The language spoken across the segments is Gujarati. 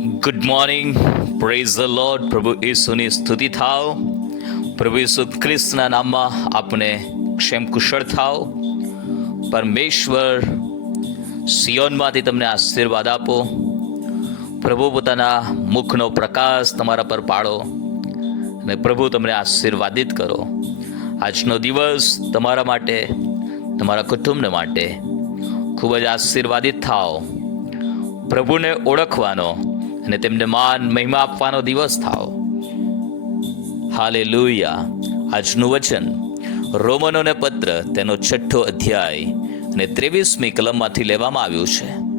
Good morning praise the Lord પ્રભુ ઈસુની સ્તુતિ થાવ. પ્રભુ ઈસુ ખ્રિસ્તના નામમાં આપને ક્ષેમ કુશળ થાવ. પરમેશ્વર સિયોનમાંથી તમને આશીર્વાદ આપો. પ્રભુ પોતાના મુખનો પ્રકાશ તમારા પર પાડો અને પ્રભુ તમને આશીર્વાદિત કરો. આજનો દિવસ તમારા માટે, તમારા કુટુંબને માટે ખૂબ જ આશીર્વાદિત થાઓ પ્રભુને ઓળખવાનો અને તેમને માન, મહિમા આપવાનો દિવસ થાઓ. હાલે આજનું વચન. રોમનોને પત્ર, તેનો છઠ્ઠો અધ્યાય અને ત્રેવીસમી કલમમાંથી લેવામાં આવ્યું છે.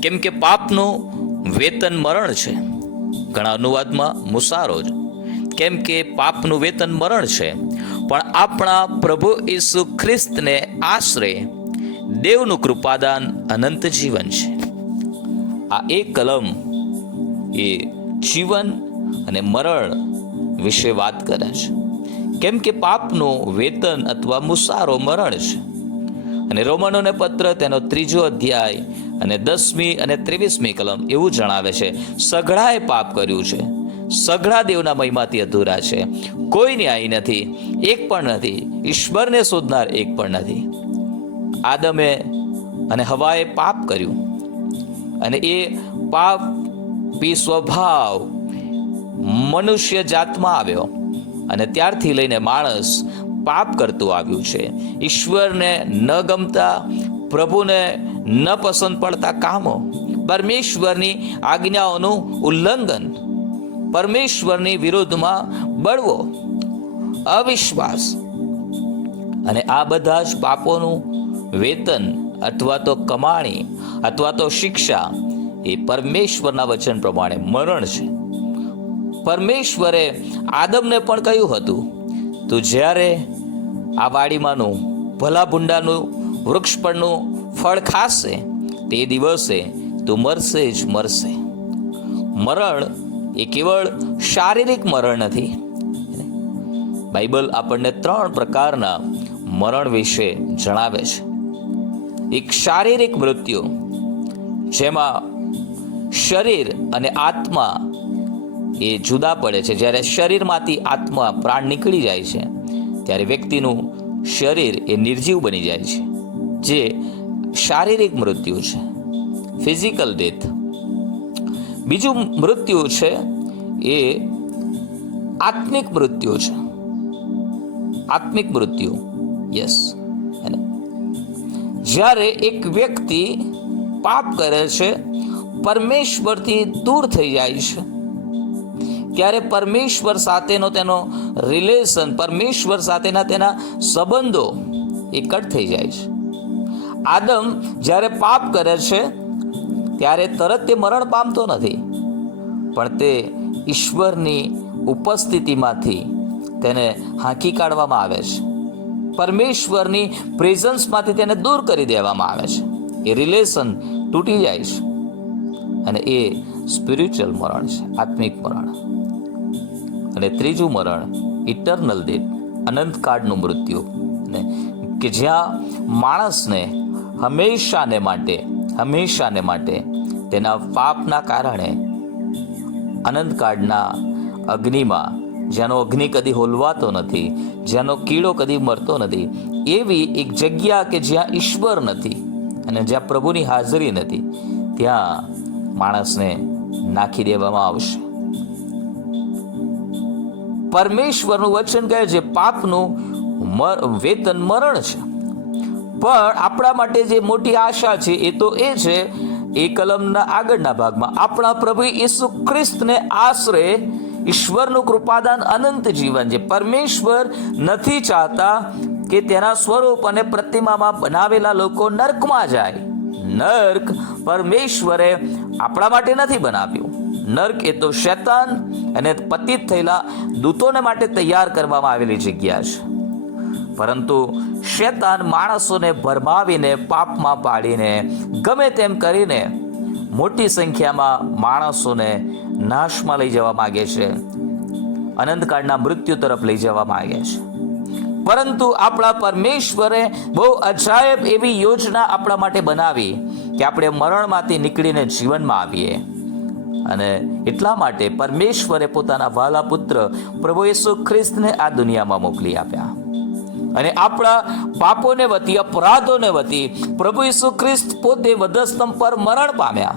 કેમ કે પાપનું વેતન મરણ છે. ઘણા અનુવાદમાં મુસારો કેમ કે પાપનું વેતન મરણ છે, પણ આપણા પ્રભુ ઈસુ ખ્રિસ્તને આશરે દેવનું કૃપાદાન અનંત જીવન છે. આ એક કલમ એ જીવન અને મરણ વિશે વાત કરે છે. કેમ કે પાપનું વેતન અથવા મુસારો મરણ છે. અને રોમનોને પત્ર તેનો ત્રીજો અધ્યાય અને દસમી અને ત્રેવીસમી કલમ એવું જણાવે છે, સઘળાએ પાપ કર્યું છે. સઘળા દેવના મહિમાથી અધૂરા છે. કોઈ ન્યાય નથી. એક પણ નથી. ઈશ્વરને શોધનાર એક પણ નથી. આદમે અને હવાએ પાપ કર્યું. અને એ પાપ પી સ્વભાવ મનુષ્ય જાતમાં આવ્યો અને ત્યારથી લઈને માણસ પાપ કરતું આવ્યું છે. ઈશ્વરને ન ગમતા, પ્રભુને ન પસંદ પડતા કામો, પરમેશ્વરની આજ્ઞાઓનું ઉલ્લંઘન, પરમેશ્વરની વિરુદ્ધમાં બળવો, અવિશ્વાસ અને આ બધા જ પાપોનું વેતન અથવા તો કમાણી અથવા તો શિક્ષા એ પરમેશ્વરના વચન પ્રમાણે મરણ છે. પરમેશ્વરે આદમને પણ કહ્યું હતું, તું જ્યારે આ વાડીમાંનું ભલા ભૂંડાનું વૃક્ષ પરનું ફળ ખાશે, તે દિવસે તું મરશે જ મરશે. મરણ એ કેવળ શારીરિક મરણ નથી. બાઇબલ આપણને ત્રણ પ્રકારના મરણ વિશે જણાવે છે. એક શારીરિક મૃત્યુ, જેમાં શરીર અને આત્મા એ જુદા પડે છે. જ્યારે શરીરમાંથી આત્મા પ્રાણ નીકળી જાય છે, ત્યારે વ્યક્તિનું શરીર એ નિર્જીવ બની જાય છે, જે શારીરિક મૃત્યુ છે, ફિઝિકલ ડેથ. બીજું મૃત્યુ છે એ આત્મિક મૃત્યુ છે. આત્મિક મૃત્યુ, યસ. જ્યારે એક વ્યક્તિ પાપ કરે છે પરમેશ્વરથી દૂર થઈ જાય છે. ત્યારે પરમેશ્વર સાથેનો તેનો રિલેશન પરમેશ્વર સાથેના તેના સંબંધો એ કટ થઈ જાય છે. આદમ જ્યારે પાપ કરે છે, ત્યારે તરત તે મરણ પામતો નથી. પણ તે ઈશ્વરની ઉપસ્થિતિમાંથી તેને હાંકી કાઢવામાં આવે છે. પરમેશ્વરની પ્રેઝન્સમાંથી તેને દૂર કરી દેવામાં આવે છે. એ રિલેશન તૂટી જાય છે. અને એ સ્પિરિચ્યુઅલ મરણ છે, આત્મિક મરણ. અને ત્રીજું મરણ ઇટરનલ ડેથ અનંતકાળનું મૃત્યુ. ને કે જ્યાં માણસને હંમેશાને માટે હંમેશાને માટે તેના પાપના કારણે અનંતકાળના અગ્નિમાં, જેનો અગ્નિ કદી હોલવાતો નથી, જેનો કીડો કદી મરતો નથી, એવી એક જગ્યા કે જ્યાં ઈશ્વર નથી અને જ્યાં પ્રભુની હાજરી નથી, ત્યાં માણસને નાખી દેવામાં આવશે. પરમેશ્વરનું વચન કહે છે, પાપનું વેતન મરણ છે. પણ આપણા માટે જે મોટી આશા છે, એ તો એ છે, એ કલમના આગળના ભાગમાં. આપણા પ્રભુ ઈસુ ખ્રિસ્તને આશરે ઈશ્વરનું કૃપાદાન અનંત જીવન છે. પરમેશ્વર નથી ચાહતા કે તેના સ્વરૂપ અને પ્રતિમામાં બનાવેલા લોકો નર્કમાં જાય. નર્ક પરમેશ્વરે આપણા માટે નથી બનાવ્યું. નર્ક એ તો શેતાન અને પતિત થયેલા દૂતોને માટે તૈયાર કરવામાં આવેલી જગ્યા છે. પરંતુ શેતાન માણસોને ભરમાવીને, પાપમાં પાડીને, ગમે તેમ કરીને મોટી સંખ્યામાં માણસોને નાશમાં લઈ જવા માગે છે. અનંતકાળના મૃત્યુ તરફ લઈ જવા માગે છે. પરંતુ આપણા પરમેશ્વરે બહુ અજાયબ એવી યોજના આપણા માટે બનાવી કે આપણે મરણમાંથી નીકળીને જીવનમાં આવીએ. અને એટલા માટે પરમેશ્વરે પોતાના વાલા પુત્ર પ્રભુ યેસુ ખ્રિસ્તને આ દુનિયામાં મોકલી આપ્યા. અને આપણા પાપોને વતી, અપરાધોને વતી પ્રભુ ઈસુ ખ્રિસ્ત પોતે વધસ્તંભ પર મરણ પામ્યા.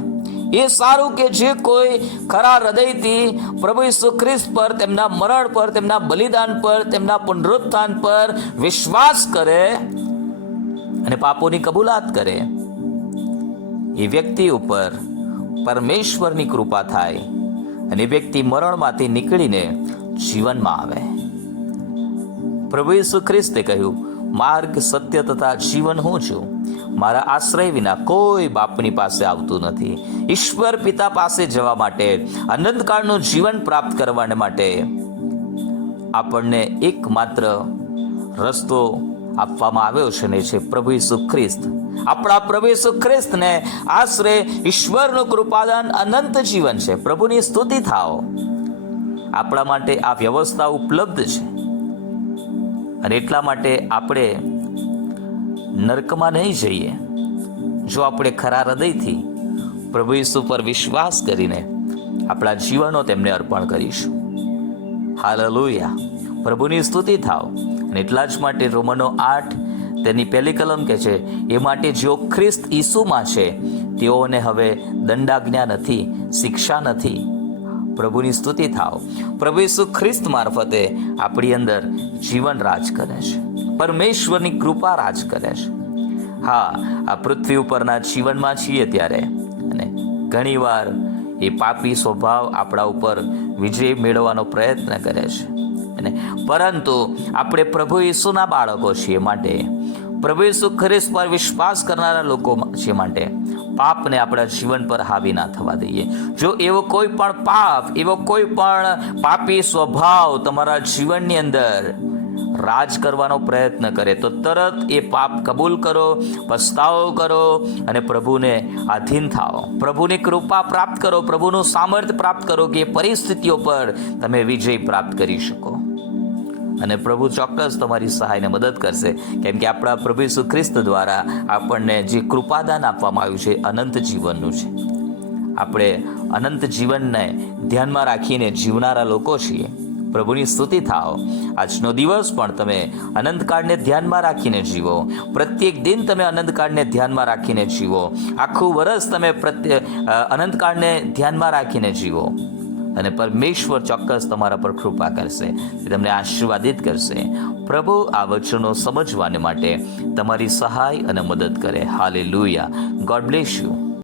એ સારું કે જે કોઈ ખરા હૃદયથી પ્રભુ ઈસુ ખ્રિસ્ત પર, તેમના મરણ પર, તેમના બલિદાન પર, તેમના પુનરુત્થાન પર વિશ્વાસ કરે અને પાપોની કબૂલાત કરે. એ વ્યક્તિ ઉપર પરમેશ્વરની કૃપા થાય અને વ્યક્તિ મરણમાંથી નીકળીને જીવનમાં આવે. પ્રભુ ઈસુ ખ્રિસ્તે કહ્યું, માર્ગ, સત્ય તથા જીવન હું છું. મારા આશ્રય વિના કોઈ બાપની પાસે આવતું નથી. ઈશ્વર પિતા પાસે જવા માટે, અનંતકાળનું જીવન પ્રાપ્ત કરવા માટે આપણને એકમાત્ર રસ્તો આપવામાં આવ્યો છે ને છે પ્રભુ ઈસુ ખ્રિસ્ત. આપણા પ્રભુ ખ્રિસ્તને આશરે ઈશ્વરનું કૃપાદાન અનંત જીવન છે. પ્રભુની સ્તુતિ થાઓ. આપણા માટે આ વ્યવસ્થા ઉપલબ્ધ છે. અને એટલા માટે આપણે નરકમાં નહીં જઈએ. જો આપણે ખરા હૃદયથી પ્રભુ ઈસુ પર વિશ્વાસ કરીને આપણા જીવનો તેમને અર્પણ કરીશું. હાલ પ્રભુની સ્તુતિ થાવ અને એટલા જ માટે રોમનો આઠ તેની પહેલી કલમ કે છે, એ માટે જેઓ ખ્રિસ્ત ઈસુમાં છે, તેઓને હવે દંડાજ્ઞા નથી, શિક્ષા નથી. પ્રભુની સ્તુતિ થાવ પ્રભુ ઈસુ ખ્રિસ્ત મારફતે આપણી અંદર જીવન રાજ કરે છે. પરમેશ્વરની કૃપા રાજ કરે છે. હા, આ પૃથ્વી ઉપરના જીવનમાં છીએ ત્યારે. અને ઘણીવાર એ પાપી સ્વભાવ આપણા ઉપર વિજય મેળવવાનો પ્રયત્ન કરે છે. અને પરંતુ આપણે પ્રભુ ઈસુના બાળકો છીએ માટે પ્રભુ ઈસુ ખ્રિસ્ત પર વિશ્વાસ કરનારા લોકો છે માટે પાપને આપણા જીવન પર હાવી ના થવા દઈએ. જો એવો કોઈ પણ પાપ, એવો કોઈ પણ પાપી સ્વભાવ તમારા જીવનની અંદર રાજ કરવાનો પ્રયત્ન કરે, તો તરત એ પાપ કબૂલ કરો, પસ્તાવો કરો અને પ્રભુને આધીન થાઓ. પ્રભુની કૃપા પ્રાપ્ત કરો, પ્રભુનું સામર્થ્ય પ્રાપ્ત કરો કે પરિસ્થિતિઓ પર તમે વિજય પ્રાપ્ત કરી શકો. અને પ્રભુ ચોક્કસ તમારી સહાયને મદદ કરશે. કેમ કે આપણા પ્રભુ ઈસુ ખ્રિસ્ત દ્વારા આપણને જે કૃપાદાન આપવામાં આવ્યું છે અનંત જીવનનું છે. આપણે અનંત જીવનને ધ્યાનમાં રાખીને જીવનારા લોકો છીએ. પ્રભુની સ્તુતિ થાઓ. આજનો દિવસ પણ તમે અનંતકાળને ધ્યાનમાં રાખીને જીવો. પ્રત્યેક દિન તમે અનંતકાળને ધ્યાનમાં રાખીને જીવો. આખું વર્ષ તમે પ્રત્યે અનંતકાળને ધ્યાનમાં રાખીને જીવો. અને પરમેશ્વર ચોક્કસ તમારા પર કૃપા કરશે. તમને આશીર્વાદિત કરશે. પ્રભુ, આ વચનો સમજવાને માટે તમારી સહાય અને મદદ કરે. હાલે ગોડ બ્લેસ યુ